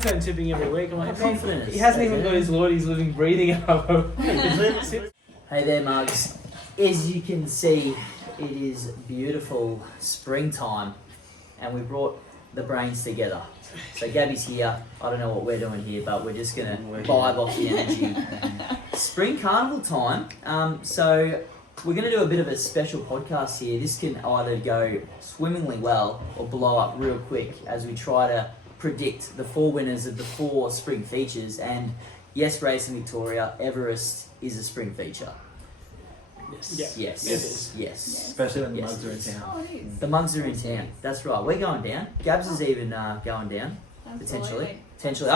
turn tipping every week. I'm like, confidence. he hasn't even got his Lordy's living, breathing up. Hey there, mugs. As you can see, it is beautiful springtime, and we brought the brains together. So Gabby's here. I don't know what we're doing here, but we're just gonna vibe off the energy. Spring Carnival time. So we're gonna do a bit of a special podcast here. This can either go swimmingly well or blow up real quick as we try to predict the 4 winners of the 4 spring features. And yes, Racing Victoria, Everest is a spring feature. Yes. Especially when the mugs are in town. Oh, it is. The mugs are in town. That's right. We're going down. Gabs is even going down. Absolutely. Potentially.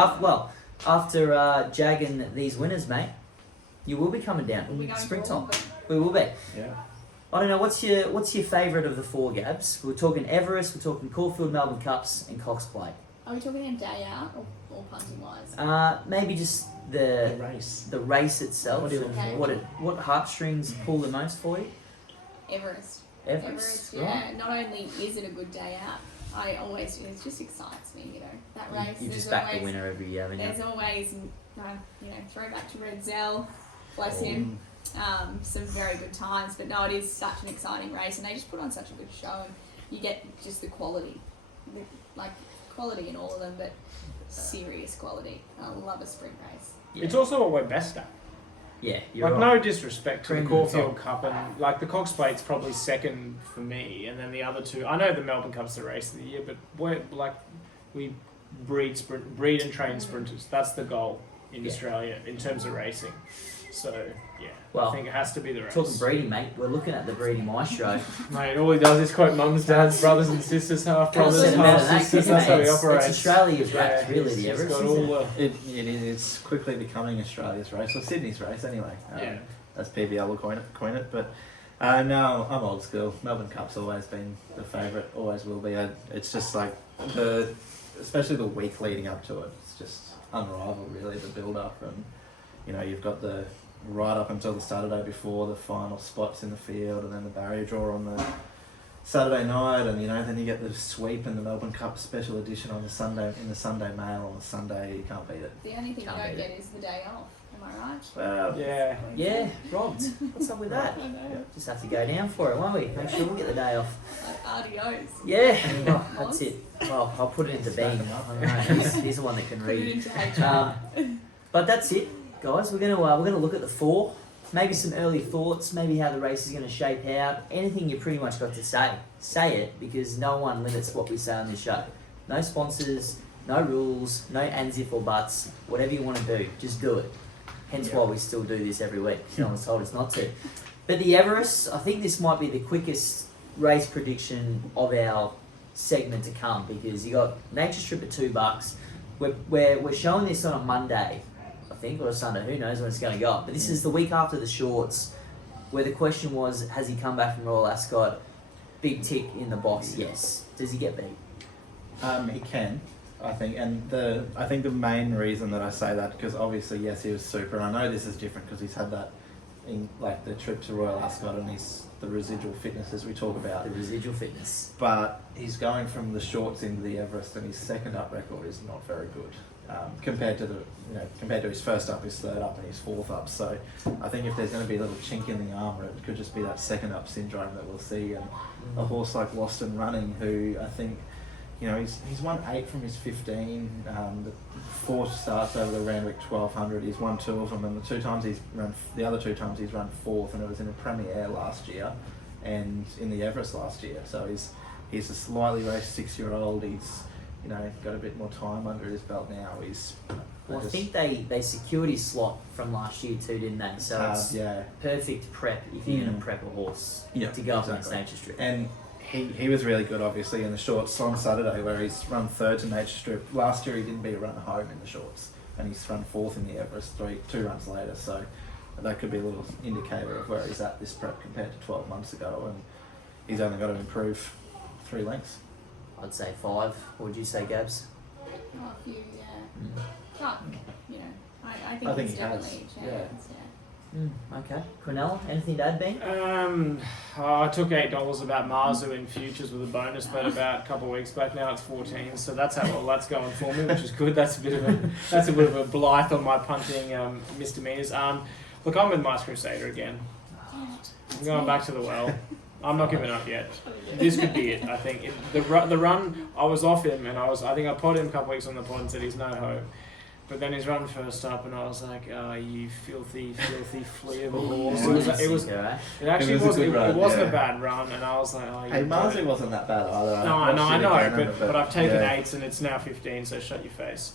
After jagging these winners, mate, you will be coming down. We're going Springtime. to We will be. Yeah. I don't know. What's your favourite of the 4, Gabs? We're talking Everest. We're talking Caulfield, Melbourne Cups, and Cox Plate. Are we talking them day out or punting wise? Maybe just The race itself. What do you look for? What heartstrings pull the most for you? Everest. Everest. Yeah. Not only is it a good day out, it just excites me, that race. You just there's back the winner every year, haven't you? There's always, throwback to Red Zell, bless him. Some very good times, but no, it is such an exciting race, and they just put on such a good show, and you get just the quality, quality in all of them, but serious quality. I love a spring race. It's also what we're best at. Yeah, you're Like, right. no disrespect to Cream the of the Caulfield top. Cup, and like the Cox Plate's probably second for me, and then the other 2. I know the Melbourne Cup's the race of the year, but we breed and train sprinters. That's the goal in Australia in terms of racing. So yeah, Well, I think it has to be the race. Talking breeding, mate, we're looking at the breeding maestro. Mate, all he does is quote mums, dads, brothers and sisters, half brothers, Said half better than that, sisters. isn't That's it? how he It's operates. Australia's race, really, the he's Everest. got isn't all it? the. It is. It's quickly becoming Australia's race, or Sydney's race anyway. As PBL will coin it. But no, I'm old school. Melbourne Cup's always been the favourite, always will be. It's just like especially the week leading up to it. It's just unrivaled, really, the build up, and you've got the right up until the Saturday before the final spots in the field, and then the barrier draw on the Saturday night, and then you get the sweep and the Melbourne Cup special edition on the Sunday in the Sunday Mail on the Sunday. You can't beat it. The only thing Can't you don't beat get is the day off. Am I right? Well, Yeah, robbed. What's up with that? I know. Just have to go down for it, won't we? Make sure we get the day off. Like adios. Yeah, well, that's it. Well, I'll put it into Bean. I don't know. He's the one that can Put it read. into HR. But that's it, guys. We're gonna look at the 4. Maybe some early thoughts. Maybe how the race is gonna shape out. Anything you pretty much got to say it, because no one limits what we say on this show. No sponsors, no rules, no ands if or buts. Whatever you want to do, just do it. Hence why we still do this every week. No one's told us not to. But the Everest, I think this might be the quickest race prediction of our segment to come, because you got Nature Strip at $2. We're showing this on a Monday, I think, or a Sunday. Who knows when it's going to go up? But this is the week after the shorts, where the question was, has he come back from Royal Ascot? Big tick in the box. Yes. Does he get beat? He can, I think, and I think the main reason that I say that, because obviously yes, he was super, and I know this is different because he's had that in the trip to Royal Ascot and the residual fitness as we talk about. The residual fitness. But he's going from the shorts into the Everest, and his second up record is not very good compared to his first up, his third up, and his fourth up. So I think if there's going to be a little chink in the armour, it could just be that second up syndrome that we'll see. And a horse like Lost and Running, who I think, he's won 8 from his 15. The 4 starts over the Randwick 1200. He's won 2 of them, and the other 2 times he's run 4th, and it was in a Premier last year, and in the Everest last year. So he's a slightly raced 6-year-old. He's got a bit more time under his belt now. I think they secured his slot from last year too, didn't they? So it's perfect prep if you're going to prep a horse to go up against Nature Strip. And he was really good, obviously, in the shorts on Saturday, where he's run 3rd to Nature Strip. Last year he didn't beat a run home in the shorts, and he's run 4th in the Everest 2 runs later. So that could be a little indicator of where he's at this prep compared to 12 months ago, and he's only got to improve 3 lengths. I'd say 5. What would you say, Gabs? Oh, a few, yeah. But, I think I think it's he has, definitely a chance, Okay. Quinella, anything to add, Ben? I took $8 about Marzu in futures with a bonus bet about a couple of weeks back. Now it's 14, so that's how well that's going for me, which is good. That's a bit of a blight on my punting misdemeanors. Look, I'm with Mars Crusader again. I'm going back to the well. I'm not giving up yet. This could be it. I think the run. I was off him, and I think I put him a couple of weeks on the pod and said he's no hope. But then his run first up, and I was like, "Oh, you filthy flea of a horse." It wasn't a bad run, and I was like, "Oh, Hey, Marzi wasn't that bad either. I know, but I've taken 8s, and it's now 15, so shut your face."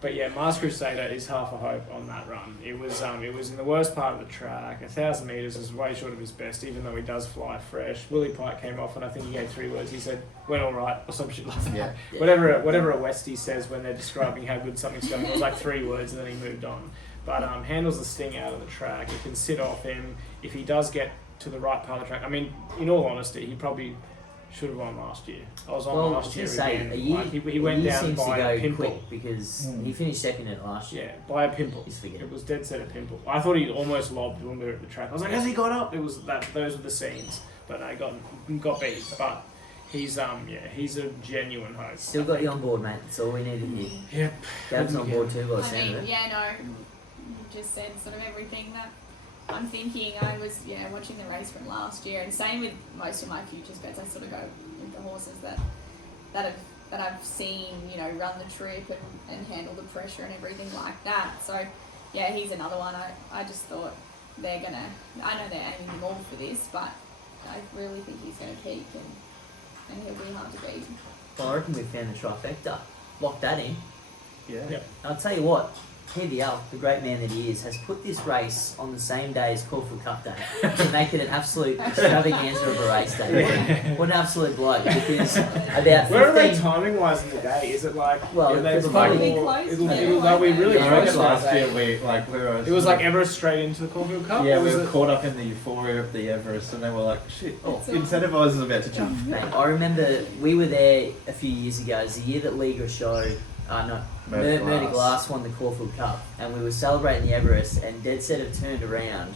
But yeah, Mars Crusader is half a hope on that run. It was in the worst part of the track. 1,000 metres is way short of his best, even though he does fly fresh. Willie Pike came off, and I think he gave 3 words. He said, "Went all right," or some shit like that. Yeah. Whatever a Westie says when they're describing how good something's going. It was like 3 words, and then he moved on. But handles the sting out of the track. It can sit off him if he does get to the right part of the track. I mean, in all honesty, he probably should have won last year. I was on last year again. He went down by a pimple because he finished second in it last year. Yeah, by a pimple. It was dead set a pimple. I thought he almost lobbed when we were at the track. I was like, has he got up? It was that. Those were the scenes. But no, he got beat. But he's a genuine hope. Still got you on board, mate. That's all we needed here. Yep. Gab's on board too. By the I sound mean, of it. you just said sort of everything that I'm thinking. I was, watching the race from last year, and same with most of my futures bets. I sort of go with the horses that I've seen, run the trip and handle the pressure and everything like that. So, yeah, he's another one. I just thought I know they're aiming him all for this, but I really think he's going to peak and he'll be hard to beat. Well, I reckon we found the trifecta. Lock that in. Yeah. Yep. I'll tell you what, Heavy Elk, the great man that he is, has put this race on the same day as Caulfield Cup Day to make it an absolute extravaganza of a race day. What an absolute bloke, because about 15... Where are they timing-wise in the day? Is it like... Well, it's probably we really I reckon focused last year we were... It was like Everest straight into the Caulfield Cup? Yeah, we were caught up in the euphoria of the Everest, and then we're like, shit, Incentivise is about to jump. Mate, I remember we were there a few years ago. It was the year that Liga showed... Murder Glass won the Caulfield Cup, and we were celebrating the Everest, and Dead Set have turned around,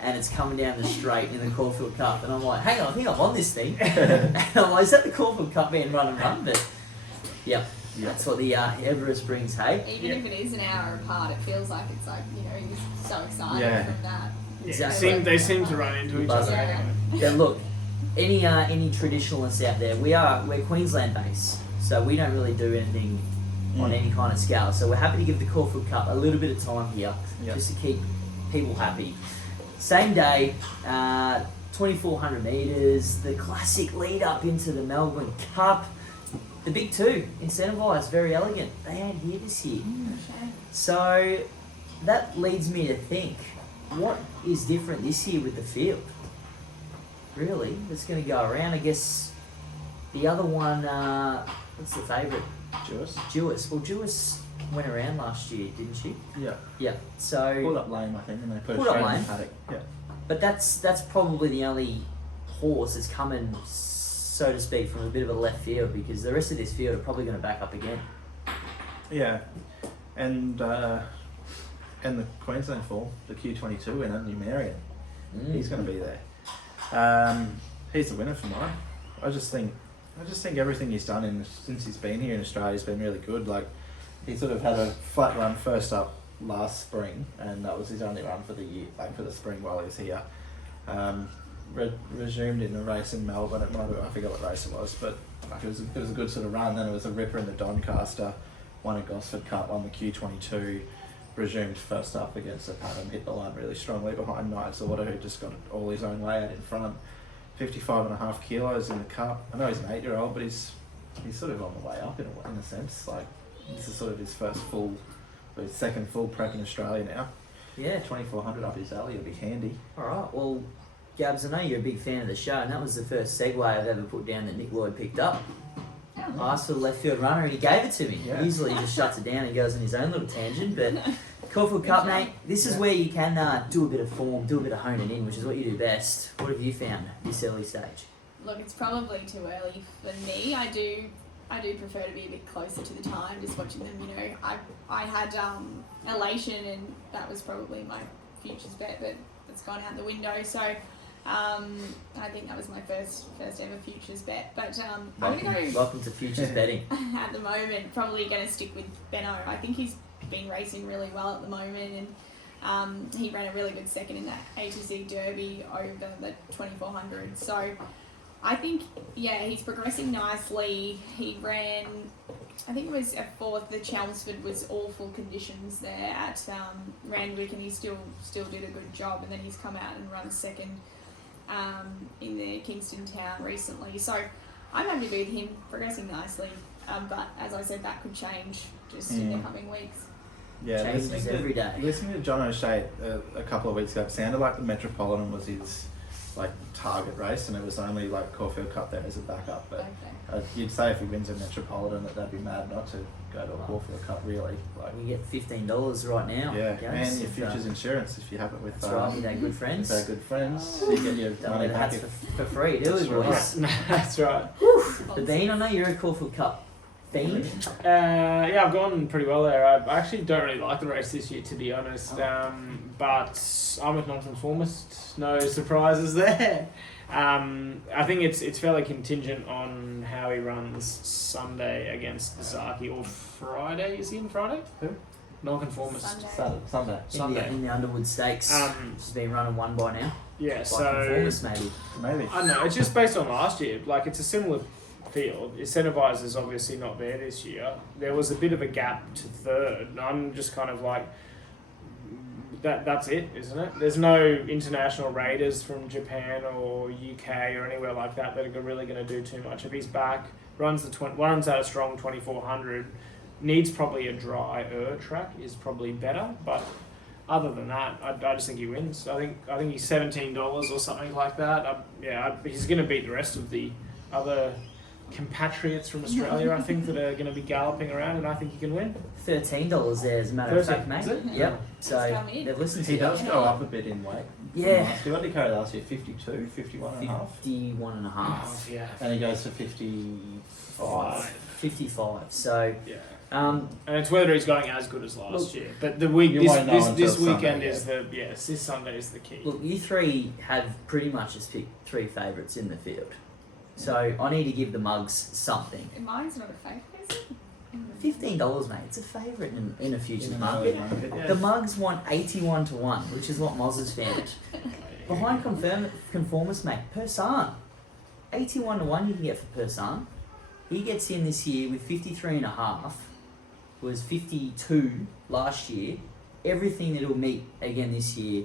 and it's coming down the straight in the Caulfield Cup, and I'm like, hang on, I think I'm on this thing. And I'm like, is that the Caulfield Cup being run and run? But yeah, that's what the Everest brings, hey? Even if it is an hour apart, it feels like it's like, he's so excited from that. Exactly. They seem to run into each other. Yeah. Then look, any traditionalists out there, we're Queensland based, so we don't really do anything on any kind of scale. So we're happy to give the Caulfield Cup a little bit of time here, just to keep people happy. Same day, 2,400 metres, the classic lead up into the Melbourne Cup. The big 2, Incentivised, very elegant. They ain't here this year. So that leads me to think, what is different this year with the field? Really, that's going to go around. I guess the other one, what's the favourite? Jewess. Well, Jewess went around last year, didn't she? Yeah. Yeah. So Pulled up lame, I think, and they put Pulled it up straight in lame. the paddock. Yeah. But that's probably the only horse that's coming, so to speak, from a bit of a left field, because the rest of this field are probably going to back up again. Yeah. And the Queensland form, the Q22 winner, Numerian, he's going to be there. He's the winner for mine. I just think everything he's done since he's been here in Australia has been really good. Like, he sort of had a flat run first up last spring, and that was his only run for the year, like for the spring while he was here. Resumed in a race in Melbourne. I forget what race it was, but like it was a good sort of run. Then it was a ripper in the Doncaster, won a Gosford Cup, won the Q22, resumed first up against a pattern, hit the line really strongly behind Knights Order, who just got all his own layout in front. 55.5 kilos in the cup. I know he's an 8-year-old, but he's sort of on the way up in a sense. Like, this is sort of his second full prep in Australia now. Yeah, 2,400 up his alley, it'll be handy. Alright, well, Gabs, I know you're a big fan of the show, and that was the first segue I've ever put down that Nick Lloyd picked up. I asked for the left field runner, and he gave it to me. Yeah. Usually he just shuts it down and goes on his own little tangent, but Caulfield Cup, mate, this is where you can do a bit of form, do a bit of honing in, which is what you do best. What have you found this early stage? Look, it's probably too early for me. I do prefer to be a bit closer to the time, just watching them. I had Elation, and that was probably my futures bet, but it's gone out the window. So I think that was my first ever futures bet. But I'm going to go Welcome to futures betting. at the moment. Probably going to stick with Benno. I think he's been racing really well at the moment, and he ran a really good second in that ATC Derby over the 2400. So I think, he's progressing nicely. He ran, I think it was a fourth. The Chelmsford was awful conditions there at Randwick, and he still did a good job. And then he's come out and run second in the Kingston Town recently. So I'm happy to be with him, progressing nicely. But as I said, that could change just in the coming weeks. Yeah, Changes every day. Listening to John O'Shea a couple of weeks ago, it sounded like the Metropolitan was his target race, and it was only Caulfield Cup then as a backup. But you'd say if he wins a Metropolitan, that'd be mad not to go to a Caulfield Cup, really. We get $15 right now. Yeah, James, and your futures insurance if you have it with. That's right, with our good friends. With our good friends, you get your Don't money let back. hats for free, do we, boys? That's right. The Bean, I know you're a Caulfield Cup fiend. Yeah, I've gone pretty well there. I actually don't really like the race this year, to be honest. But I'm a non-conformist. No surprises there. I think it's fairly contingent on how he runs Sunday against Zaki, or Friday. Is he in Friday? Who? Non-conformist. Sunday. Sunday. In the Underwood Stakes. She's been running one by now. Yeah, By so conformist, maybe. Maybe. I don't know. It's just based on last year. It's a similar field. Incentiviser's obviously not there this year. There was a bit of a gap to third. I'm just kind of that's it, isn't it? There's no international raiders from Japan or UK or anywhere like that are really going to do too much. If he's back, runs at a strong 2400, needs probably a drier track is probably better. But other than that, I just think he wins. I think he's $17 or something like that. He's going to beat the rest of the other compatriots from Australia, I think, that are going to be galloping around, and I think he can win. $13 there, as a matter of fact, mate. Is it? Yep. So That's they've listened to He you. does go up a bit in weight. Yeah. What did he carry last year? 52, 51 and a half? 51 and a half. Yeah. And he goes to 55. 55. So, Yeah. um, And it's whether he's going as good as last year. But the You won't know until this weekend Sunday, is this Sunday is the key. look, you three have pretty much just picked three favourites in the field. So I need to give the Mugs something. Mine's not a favourite, is it? $15, mate. It's a favourite in a futures In the market. yeah. The Mugs want 81 to 1, which is what Moz has found. Behind conformist, mate, Persan. 81 to 1 you can get for Persan. He gets in this year with 53.5. Was 52 last year. Everything that he'll meet again this year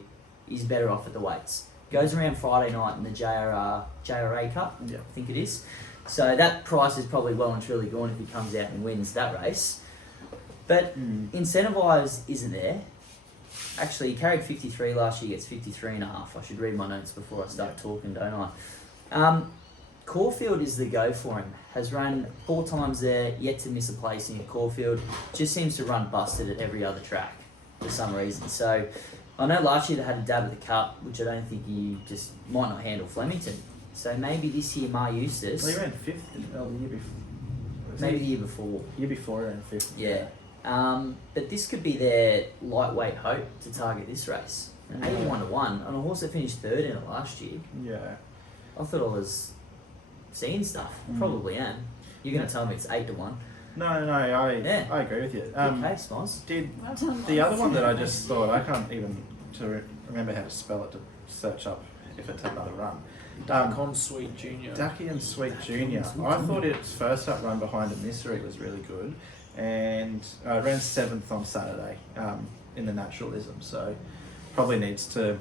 is better off at the weights. Goes around Friday night in the JRA Cup, Yeah. I think it is. So that price is probably well and truly gone if he comes out and wins that race. But Incentivise isn't there. Actually, he carried 53 last year, gets 53.5. I should read my notes before I start talking, don't I? Caulfield is the go for him. Has run 4 times there, yet to miss a placing at Caulfield. Just seems to run busted at every other track for some reason. So I know last year they had a dab at the Cup, which I don't think he just might not handle Flemington. So maybe this year Mar Eustace. Well, he ran 5th the year before. Maybe the year before. Year before he ran 5th. Yeah. But this could be their lightweight hope to target this race. 81 to 1 on a horse that finished 3rd in it last year. Yeah. I thought I was seeing stuff. Probably am. You're going to tell me it's 8 to 1. No, I Yeah. agree with you. Good case, Moz. Did Well done, the Moz. other one that I just thought, I can't even remember how to spell it to search up if it's another run. Con Sweet Junior. Ducky and Sweet Junior. I thought its first up run behind a mystery was really good, and ran 7th on Saturday in the naturalism, so probably needs to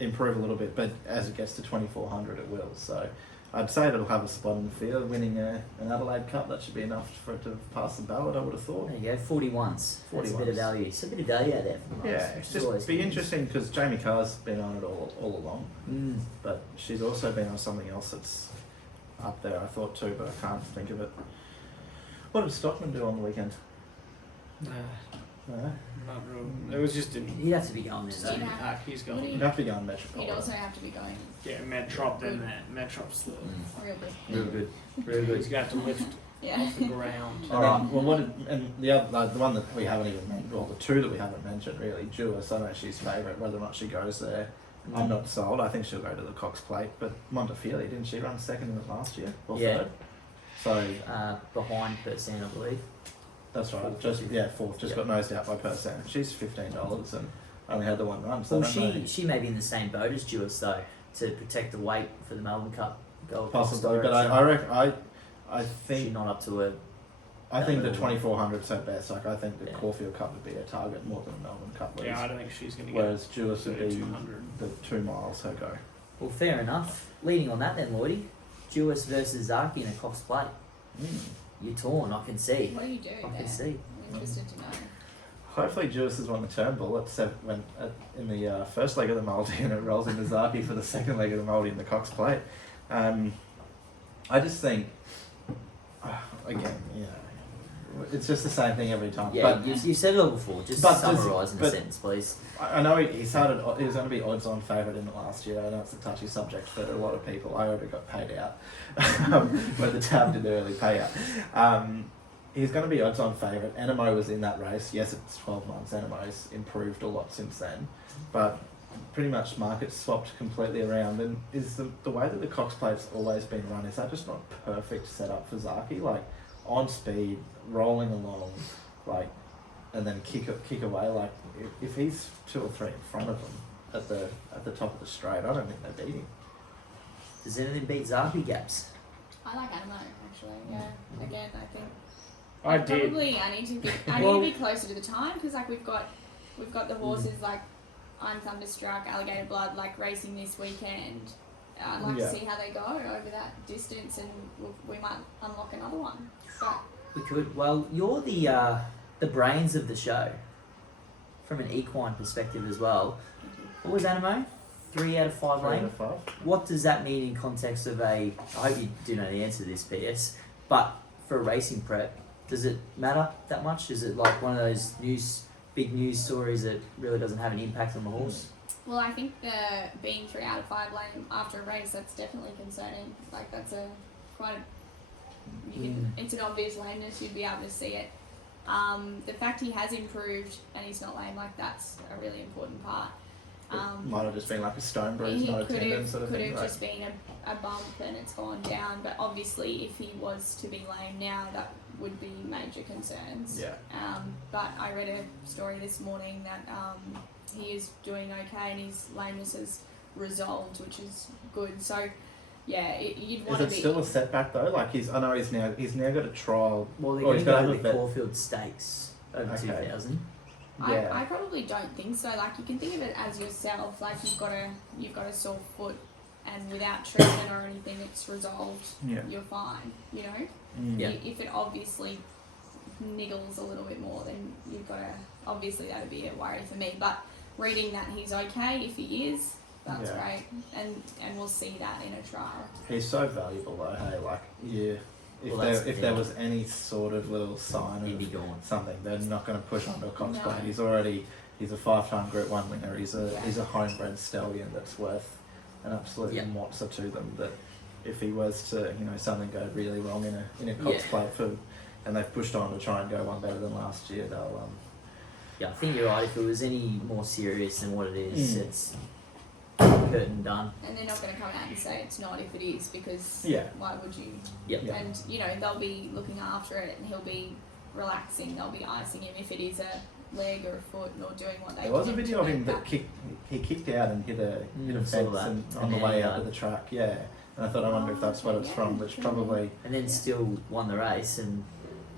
improve a little bit, but as it gets to 2400 it will. So I'd say it'll have a spot in the field. Winning an Adelaide Cup, that should be enough for it to pass the ballot, I would have thought. There you go, 41s. That's a bit of 41s. value. It's a bit of value out there for the Moz. Yeah, it's just be interesting because Jamie Carr's been on it all along, but she's also been on something else that's up there, I thought too, but I can't think of it. What did Stockman do on the weekend? Nah, No? not real. It was just in He'd have to be going there, though. Yeah. pack. He's Would he? going. You'd have to go on He'd Metropolitan. also have to be going Yeah, Metrop then that. Metrop's the. real good. Real good. Real good. He's gonna have to lift Yeah. off the ground. And then, well, and the other, the one that we haven't even mentioned, well, the two that we haven't mentioned really, Jewess, I know she's favourite. Whether or not she goes there, I'm not sold. I think she'll go to the Cox Plate. But Montefiore, didn't she run second in it last year or third? So behind percent, I believe. that's right. Fourth. Just got nosed out by percent. She's $15 and only had the one run. So Well, she may be in the same boat as Jewess though, to protect the weight for the Melbourne Cup Gold Coast. possibly, but I reckon I She's think not up to her. I think the level. 2400 is her best. Like I think the Yeah. Caulfield Cup would be a target more than the Melbourne Cup was. Yeah, I don't think she's going to get Whereas Jewess would be 200. the 2 miles her go. Well, fair enough. Leading on that then, Lloydie. Jewess versus Zaki in a Cox Plate. You're torn, I can see. What do you do I there? can see. I'm interested to know. Hopefully Jewess has won the Turnbull in the first leg of the multi and it rolls into Zaki for the second leg of the multi in the Cox Plate. I just think, again, it's just the same thing every time. Yeah, But you said it all before. Just but summarise in a but- sentence, please. I know he was going to be odds-on favourite in it last year. I know it's a touchy subject for a lot of people. I already got paid out when the tab did the early payout. He's going to be odds-on favourite. Enemo was in that race. Yes, it's 12 months. Enemo's improved a lot since then. But pretty much market swapped completely around. And is the way that the Cox Plate's always been run, is that just not perfect setup for Zaki? Like, on speed, rolling along, like, and then kick away. Like, if he's 2 or 3 in front of them at the top of the straight, I don't think they beat him. Does anything beat Zaki gaps? I like Animo actually. Yeah. Again, I think I did. probably I need to be closer to the time because like we've got the horses like I'm Thunderstruck, Alligator Blood like racing this weekend. I'd like to see how they go over that distance and we might unlock another one. But We could. Well, you're the brains of the show, from an equine perspective as well. What was Animo? 3 out of 5 3 out lane. of 5. What does that mean in context of I hope you do know the answer to this, PS. But for a racing prep, does it matter that much? Is it like one of those big news stories that really doesn't have an impact on the horse? well, I think being 3 out of 5 lane after a race that's definitely concerning. Like that's it's an obvious lameness. You'd be able to see it. The fact he has improved and he's not lame, like that's a really important part. It might have just been like a stone bruise, He not a could tendon have sort of thing. just been a bump and it's gone down, but obviously if he was to be lame now, that would be major concerns. Yeah. But I read a story this morning that he is doing okay and his lameness has resolved, which is good. So yeah, you'd want Is to it be. still a setback though? Like he's now got a trial. Well, they're Oh, going he's to gotta go have the a Caulfield Stakes over Okay. 2000. Yeah. I probably don't think so. Like you can think of it as yourself. Like you've got a sore foot, and without treatment or anything, it's resolved. Yeah. You're fine. You know. Yeah. If it obviously niggles a little bit more, then you've got to. Obviously, that would be a worry for me. But reading that he's okay, if he is, that's Yeah. great, and we'll see that in a trial. He's so valuable though. Hey, like if Well, there was any sort of little sign He'd be of gone. something, they're not going to push onto a Cox No. Plate. He's a 5-time Group 1 winner. He's Yeah. a homebred stallion that's worth an absolute Yeah. mozza to them. That if he was to something go really wrong in a Cox Yeah. Plate and they've pushed on to try and go one better than last year, they'll Yeah, I think you're right. If it was any more serious than what it is, it's curtain done. And they're not going to come out and say it's not if it is, because Yeah. why would you? Yep. Yeah. And they'll be looking after it, and he'll be relaxing. They'll be icing him if it is a leg or a foot, or doing what they. There was a can video to of him make that he kicked out and hit a Saw fence that. on And the then, way out of the track. Yeah, and I thought, I wonder if that's what it's from, which probably. And then still won the race and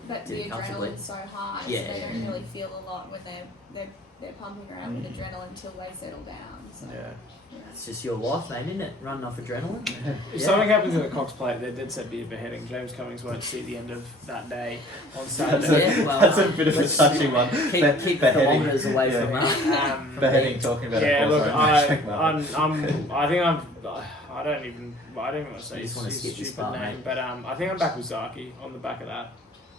But Did the it comfortably. adrenaline's so high, Yeah. so they don't really feel a lot when they're pumping around with adrenaline until they settle down. So Yeah. it's just your life, mate, isn't it? Running off adrenaline. If Yeah. something happens in the Cox Plate, they're dead set be a beheading. James Cummings won't see the end of that day on That's Saturday. Yeah, well, that's a bit of a let's touchy one. Keep Beheading. kilometres away Yeah. from us. Beheading, talking about Yeah, a look, I check mark. don't even want to say You his just wanna skip this stupid part, name, mate. but I think I'm back with Zaki on the back of that.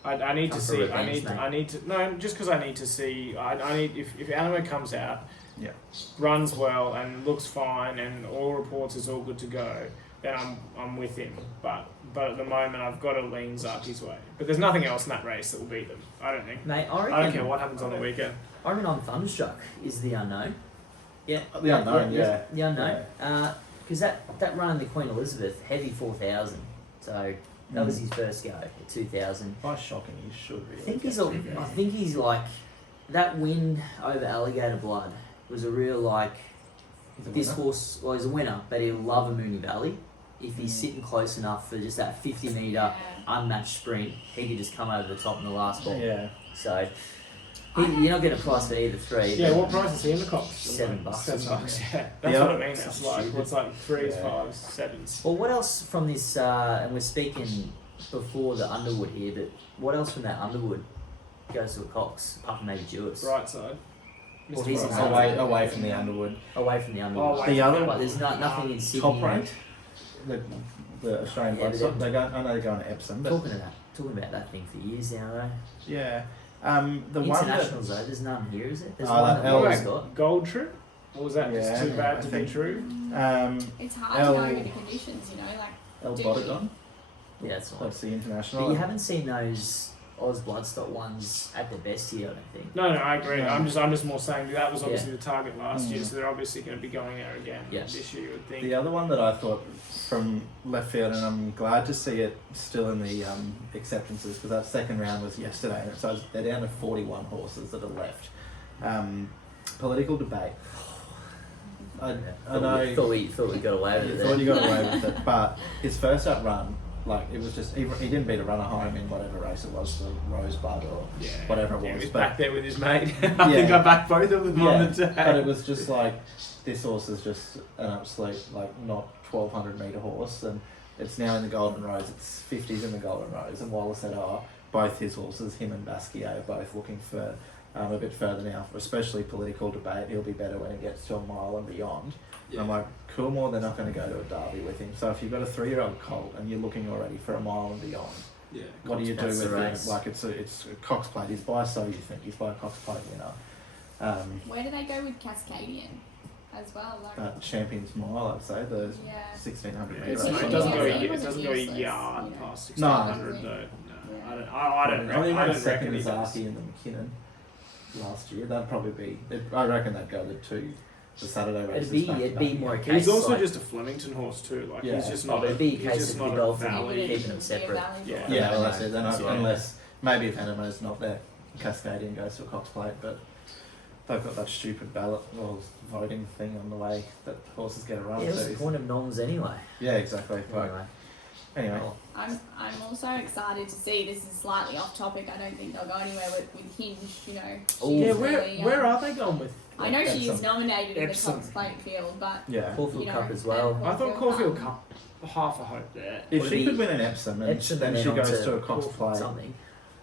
I need Come to for see. revenge, mate. I need to. No, just because I need to see. I need if Animo comes out, Yeah. runs well and looks fine, and all reports is all good to go. then I'm with him. But at the moment, I've got to lean Zaki's way. But there's nothing else in that race that will beat them. I don't think. Mate, I I don't care what happens on the weekend. I reckon I'm thunderstruck is the unknown. Yeah. The unknown, yeah. The unknown. Because that run in the Queen Elizabeth, heavy 4,000. So that was his first go at 2,000. By shocking, he should be. I think he's like, that win over Alligator Blood was a real like, this horse, well, he's a winner, but he'll love a Moonee Valley. If he's sitting close enough for just that 50 metre unmatched sprint, he could just come over the top in the last ball. Yeah. So you're not getting a price for either three. Yeah, what price is he in the Cox? $7. $7, yeah. That's what I mean. It's like, what's like 3s, 5s, 7s. Well, what else from this, and we're speaking before the Underwood here, but what else from that Underwood goes to a Cox, apart from maybe Jewis? Right side. Well, Mr. he's Right a- side. Away from the Underwood. Away from the Underwood. away The from other that. one- There's nothing in Sydney. Top rate. The Australian Yeah, blood. but They're going. I know they're going to Epsom, but Talking about that thing for years now, though. yeah. The one that Internationals, though, there's none here, is it? There's Oh, one that that L- Laura's got. Gold Trip? Or was that just Yeah, too bad I to think- be true? It's hard L- to know in the conditions, you know, like El Do Bodegon. Yeah, that's right. That's the But international. you haven't seen those Oz Bloodstock ones at their best here, I don't think. No, I agree. No. I'm just more saying that was obviously the target last year, Mm. so they're obviously going to be going there again Yes. this year, you would think. The other one that I thought from left field, and I'm glad to see it still in the acceptances, because that second round was yesterday, and so they're down to 41 horses that are left. Political debate. I know. Thought we got away with You it. thought there. you got away with it, but his first up run, like it was just he didn't beat a runner home in whatever race it was, the Rosebud or whatever it was. Yeah, he was but back there with his mate. I think I backed both of them on the day. but it was just like this horse is just an absolute like not 1,200 metre horse, and it's now in the Golden Rose. It's 50s in the Golden Rose, and Wallace said, both his horses, him and Basquiat, are both looking for a bit further now, especially political debate. He'll be better when he gets to a mile and beyond. And I'm like, Coolmore, they're not going to go to a derby with him. So if you've got a 3-year-old colt and you're looking already for a mile and beyond, what do you do That's with the it? race. Like it's a Cox Plate. He's by So You Think. He's by a Cox Plate winner. where do they go with Cascadian as well? Like Champions Mile, I'd say, the yeah. 1,600 Yeah, metre it's race. not, it Yeah, doesn't yeah, go. yeah. It doesn't go a Useless, yard you know. past No. 1,600 though. No, I don't. I I ran don't second reckon to he does. Zaki in the McKinnon last year. That'd probably be. I reckon they'd go the Saturday races. It'd be more a case. He's also like, just a Flemington horse too. Like Yeah. he's just not. it'd be a he's case just of not a Godolphin valley. keeping them separate. Yeah. Yeah, well, that's it. Then That's right. unless maybe if Animo's not there, Cascadian goes to a Cox Plate, but they've got that stupid ballot or voting thing on the way that horses get around. Yeah, what's the point of noms anyway? Yeah, exactly. Like, anyway, Well, I'm also excited to see. This is slightly off topic. I don't think they'll go anywhere with Hinge. You know, Oh. she's Yeah, really, where are they going with? I know she is Epsom. nominated in the Epsom. Cox Plate field, but yeah. Caulfield you know, Cup as well. I thought Caulfield Cup, half a hope there. If Would she it could be win an Epsom and Epsom then and she then goes onto to a Cox Plate, something.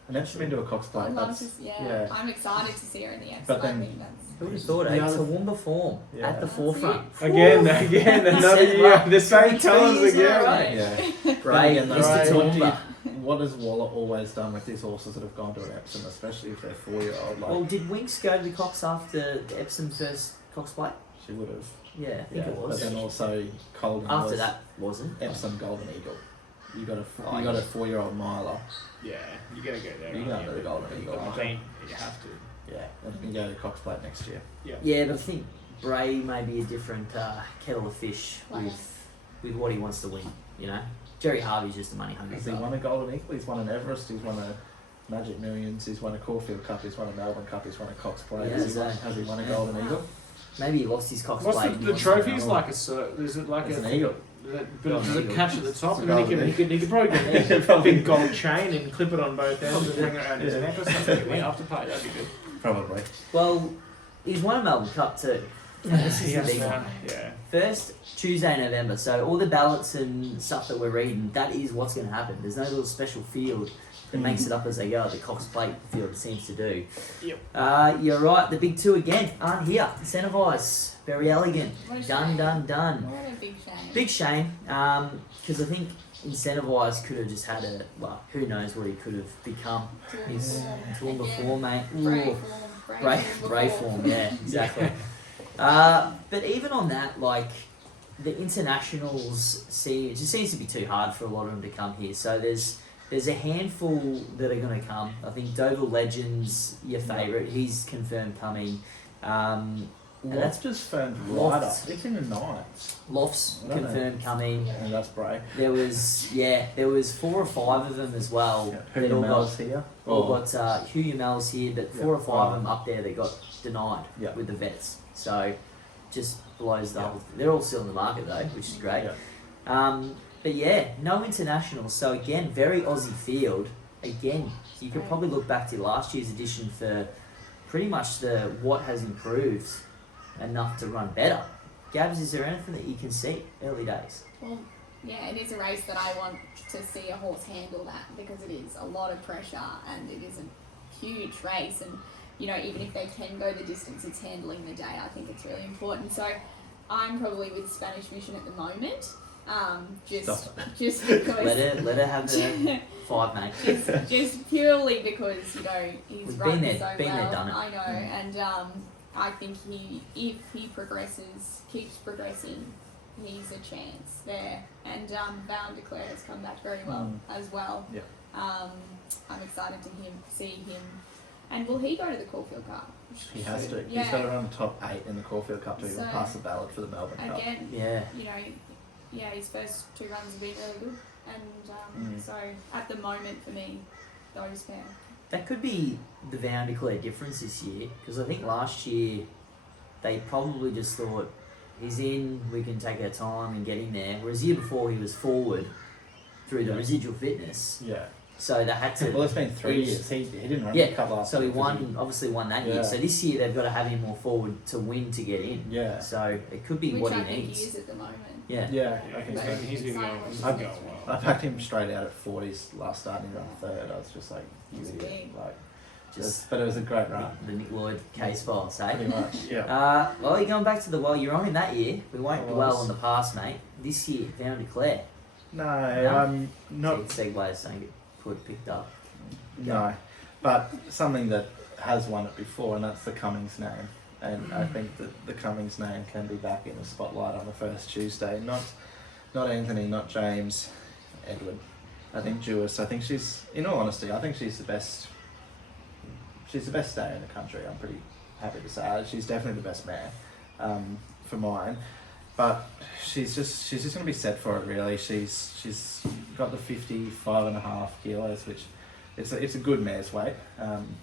an Epsom into a Cox Plate, I'd love to. that's Yeah, I'm excited to see her in the Epsom. But I then- think that's. Who would have thought, The eh? other- Toowoomba form Yeah. at the That's forefront. Again, another Said year. right. The same 2 colours years in a again. row. yeah. Right, again, though, Mr. Toowoomba. what has Waller always done with these horses that have gone to an Epsom, especially if they're 4-year-old? Like Well, did Winks go to the Cox after the Epsom first Cox Plate? she would have. Yeah, I think it But was. then also Colden After was that, wasn't. Epsom Golden Eagle. You got Oh, a yeah. 4-year-old miler. Yeah, you gotta go there. You aren't gotta go Golden Eagle. I mean, you have to. Yeah, and you go to Cox Plate next year. Yeah, but I think Bray may be a different kettle of fish Player. with what he wants to win. You know, Jerry Harvey's just a money hungry Has he guy. won a Golden Eagle? He's won an Everest. He's won a Magic Millions. He's won a Caulfield Cup. He's won a Melbourne Cup. He's won a Cox Plate. Yeah, has, he won, so- has he won a yeah. Golden Wow. Eagle? Maybe he lost his Cox What's Plate. the and he the wants to trophy's go. like a is it like It's a an eagle. But Golden does it eagle. catch at the top, It's and a then he golden can probably get a big gold chain and clip it on both ends and hang it around his Yeah. neck or something. In the afterpay, that'd be good. Probably. Well, he's won a Melbourne Cup too. This is the Yes, big one. yeah. First Tuesday in November, so all the ballots and stuff that we're reading, that is what's going to happen. There's no little special field that makes it up as they go. The Cox Plate field seems to do. Yep. You're right. The big two again aren't here. Incentivise, very elegant. What a Done, shame. done. What a big shame. Big shame, because I think Incentivise could have just had a, well, who knows what he could have become. He's torn before, mate. Brave Ooh. form. Brave form, yeah, exactly. But even on that, like, the internationals it just seems to be too hard for a lot of them to come here. So there's a handful that are going to come. I think Dover Legends, your favourite, he's confirmed coming. And That's just firmed right up. It's in the nines. Lofts I don't confirmed coming. And that's brave. There was 4 or 5 of them as well. Yeah. That Who all Mel's got, here? all got Hugh Yamel's here, but 4 or 5 Yeah. of them up there that got denied Yeah. with the vets. So just blows the Yeah. whole. They're all still in the market though, which is great. Yeah. But yeah, no internationals. So again, very Aussie field. Again, you could probably look back to last year's edition for pretty much what has improved enough to run better. Gabs, is there anything that you can see early days? Well, yeah, it is a race that I want to see a horse handle that, because it is a lot of pressure and it is a huge race, and you know, even if they can go the distance, it's handling the day. I think it's really important. So I'm probably with Spanish Mission at the moment. Just because Let her have the 5, mate. just purely because, you know, he's We've running been there, so been well. there, done it. I know, and I think if he keeps progressing, he's a chance there. And Val Declare has come back very well as well. Yeah. I'm excited to see him. And will he go to the Caulfield Cup? He has to. Yeah. He's got to run top 8 in the Caulfield Cup to even So, pass the ballot for the Melbourne Cup. Again, Yeah. you know, yeah, his first 2 runs have been really good. And so at the moment for me, those pair. That could be the Van de Cleer difference this year, because I think last year they probably just thought, he's in, we can take our time and get him there. Whereas the year before he was forward through the residual fitness. Yeah. So they had to... Well, it's been 3 years. He didn't run Yeah, the Cup last so he year. obviously won that year. Yeah. So this year they've got to have him more forward to win to get in. Yeah. So it could be Which what I he think needs. he is at the moment. Yeah. Yeah, I Yeah, think so. he's been going I've- well. I backed him straight out at 40s last start. He ran 3rd. I was just like, you He's idiot. big. Like, Just but it was a great run. the Nick Lloyd case file, Pretty say. much. Yeah. Well, you're going back to you're on him that year. We won't I dwell was. on the past, mate. This year, Van de Cleer. No, No? not. Segue is saying it picked up. No, but something that has won it before, and that's the Cummings name. And I think that the Cummings name can be back in the spotlight on the first Tuesday. Not Anthony, not James, Edward. I think Jewess. I think she's, in all honesty, I think she's the best. She's the best stayer in the country. I'm pretty happy to say. She's definitely the best mare for mine. But she's just going to be set for it, really. She's got the 55.5 kilos, which it's a good mare's weight.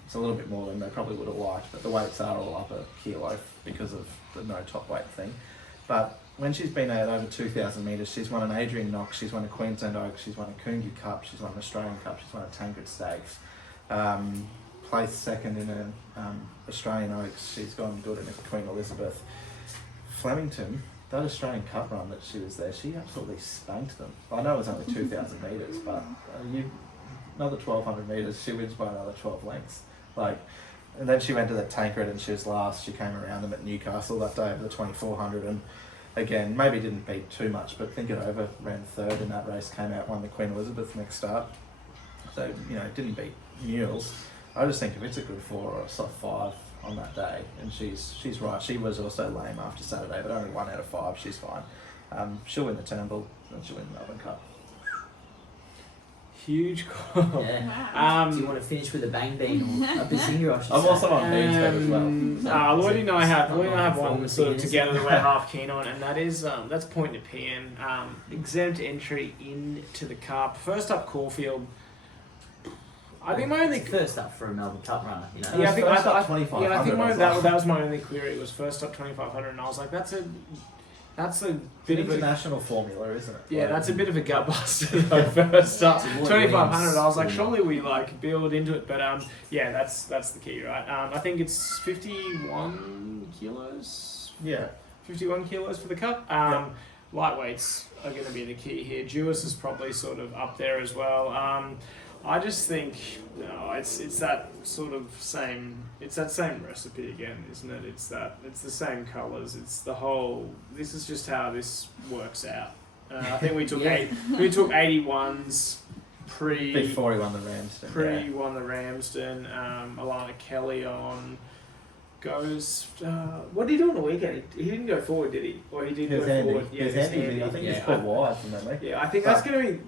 It's a little bit more than they probably would have liked, but the weights are all up a kilo because of the no top weight thing. But when she's been at over 2,000 metres, she's won an Adrian Knox, she's won a Queensland Oaks, she's won a Coongue Cup, she's won an Australian Cup, she's won a Tancred Stakes. Placed second in an Australian Oaks, she's gone good in a Queen Elizabeth. Flemington, that Australian Cup run that she was there, she absolutely spanked them. I know it was only 2,000 metres, but another 1,200 metres, she wins by another 12 lengths. And then she went to the Tancred and she was last. She came around them at Newcastle that day over the 2,400, and again, maybe didn't beat too much, but think it over, ran 3rd in that race, came out, won the Queen Elizabeth next start. So, didn't beat Mules. I just think if it's a good 4 or a soft 5 on that day, and she's right. She was also lame after Saturday, but only 1 out of 5. She's fine. She'll win the Turnbull and she'll win the Melbourne Cup. Huge call. Yeah. Wow. Do you want to finish with a bang bean or a bazinga, I should I'm say? also on Beans Bet as well. Lloydie and I have one Performance sort of against- together that we're half keen on, and that is that's Point to Pan. Exempt entry into the Cup. First up, Caulfield. I think my only First up for a Melbourne Cup runner, you know. yeah, I think First up I 2,500, yeah, I think I was that like- was my only query. Was first up 2,500, and I was like, that's a It's bit an of a international formula, isn't it? yeah, that's a bit of a gut buster though. First up, It's a Lloyd 2,500. Williams I was like, formula. surely we build into it, but yeah, that's the key, right? I think it's 51 kilos. Yeah. 51 kilos for the cup. Yeah. Lightweights are going to be the key here. Jewess is probably sort of up there as well. I just think it's that sort of same. It's that same recipe again, isn't it? It's the same colours. It's the whole. This is just how this works out. I think we took Yeah. we took 81s pre. Before he won the Ramsden. Pre won the Ramsden. Alana Kelly on goes. What did he do on the weekend? He didn't go forward, did he? Or he did go forward? Yeah, it was Andy. I think he's put wide from memory. Yeah, I think that's going to be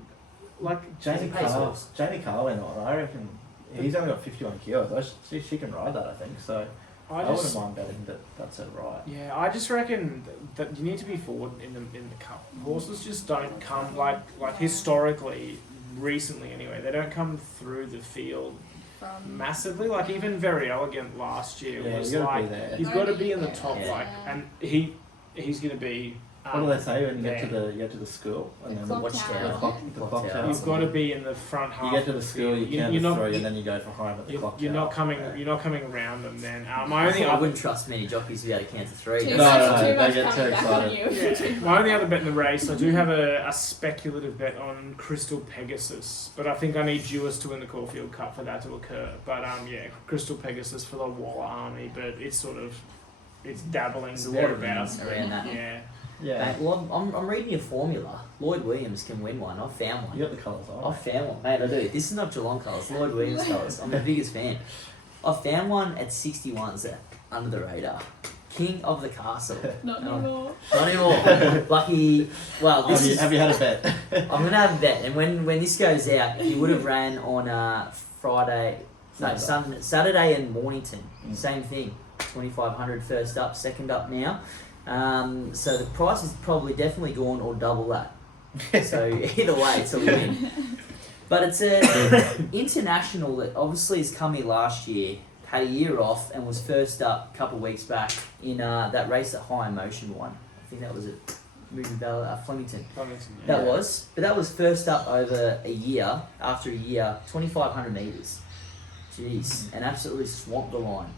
like Jamie Carr went on. I reckon he's only got 51 kilos. She can ride that, I think. So I wouldn't mind betting that that's a right. Yeah, I just reckon that you need to be forward in the cup. Horses just don't come like historically, recently anyway. They don't come through the field massively. Like even Very Elegant last year was like you've got to be in the top, like, and he's going to be. What do they say when you get to the school and then watch tower? The clock tower. You've got to be in the front half. You get to the school, you count to 3, and then you go for home at the clock tower. You're not coming around them then. I wouldn't trust many jockeys to be able to count to 3. No, they get too excited. My only other bet in the race, I do have a speculative bet on Crystal Pegasus, but I think I need Jewess to win the Caulfield Cup for that to occur. But Crystal Pegasus for the Waller Army, but it's dabbling thereabouts around that. Yeah. Mate, well, I'm reading your formula. Lloyd Williams can win one. I've found one. You got the colours on. I've found one. Mate, I do. This is not Geelong colours. Lloyd Williams colours. I'm the biggest fan. I've found one at 61s that under the radar. King of the Castle. Not anymore. Not anymore. Lucky. Well, have you had a bet? I'm going to have a bet. And when this goes out, he would have ran on Saturday and Mornington. Same thing. 2,500 first up, second up now. So the price is probably definitely gone or double that. So either way, it's a win. But it's a international that obviously has come here last year, had a year off, and was first up a couple of weeks back in that race that High Emotion won. I think that was at Moving Bell, Flemington. That was, but that was first up over a year. After a year, 2,500 meters. Jeez, and absolutely swamped the line.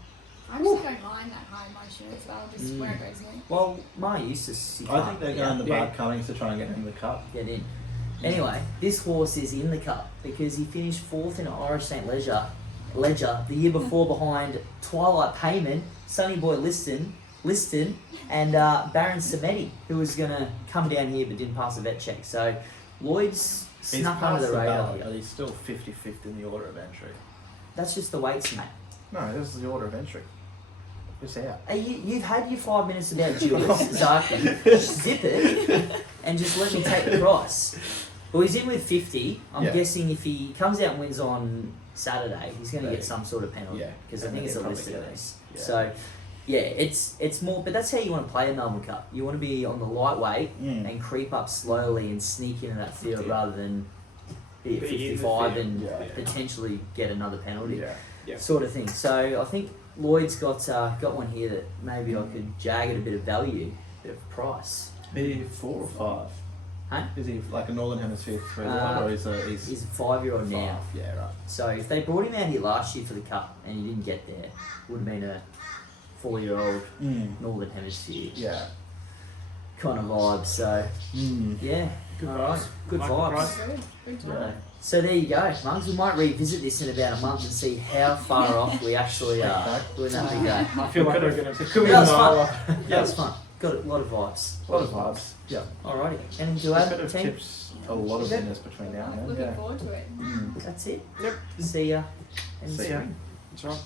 I actually don't mind that high emotion as well, just where it goes in. Well, Maya used to see. I think they're going to Bart Cummings to try and get in the cup. Get in. Anyway, this horse is in the cup because he finished 4th in Irish St. Ledger the year before behind Twilight Payment, Sonny Boy Liston, and Baron Samedi, who was going to come down here but didn't pass a vet check. So Lloyd's snuck under the radar. But he's still 55th in the order of entry. That's just the weights, mate. No, this is the order of entry. It's out. You've had your 5 minutes about Jewess, Zaki. Zip it and just let me take the price. Well, he's in with 50. I'm guessing if he comes out and wins on Saturday, he's going to get some sort of penalty because I think it's a listed race. Yeah. So, it's more, but that's how you want to play a Melbourne Cup. You want to be on the lightweight and creep up slowly and sneak into that field rather than be at 55 and potentially get another penalty. Sort of thing. So I think Lloyd's got one here that maybe I could jag at a bit of value, a bit of price. Is he 4 or 5? Huh? Is he like a Northern Hemisphere 3-year-old or he's a 5-year-old now. Yeah, right. So if they brought him out here last year for the Cup and he didn't get there, would have been a 4-year-old Northern Hemisphere kind of vibe. So good price. Good vibes. Good time. So there you go, Mums. We might revisit this in about a month and see how far off we actually are. Wouldn't that be great? I feel like we're going to. That was fun. That was fun. Got a lot of vibes. A lot of vibes. Yeah. Alrighty. Anything to add, team? Tips. A lot of winners between now and then. Looking forward to it. That's it. Yep. See ya. See ya. That's right.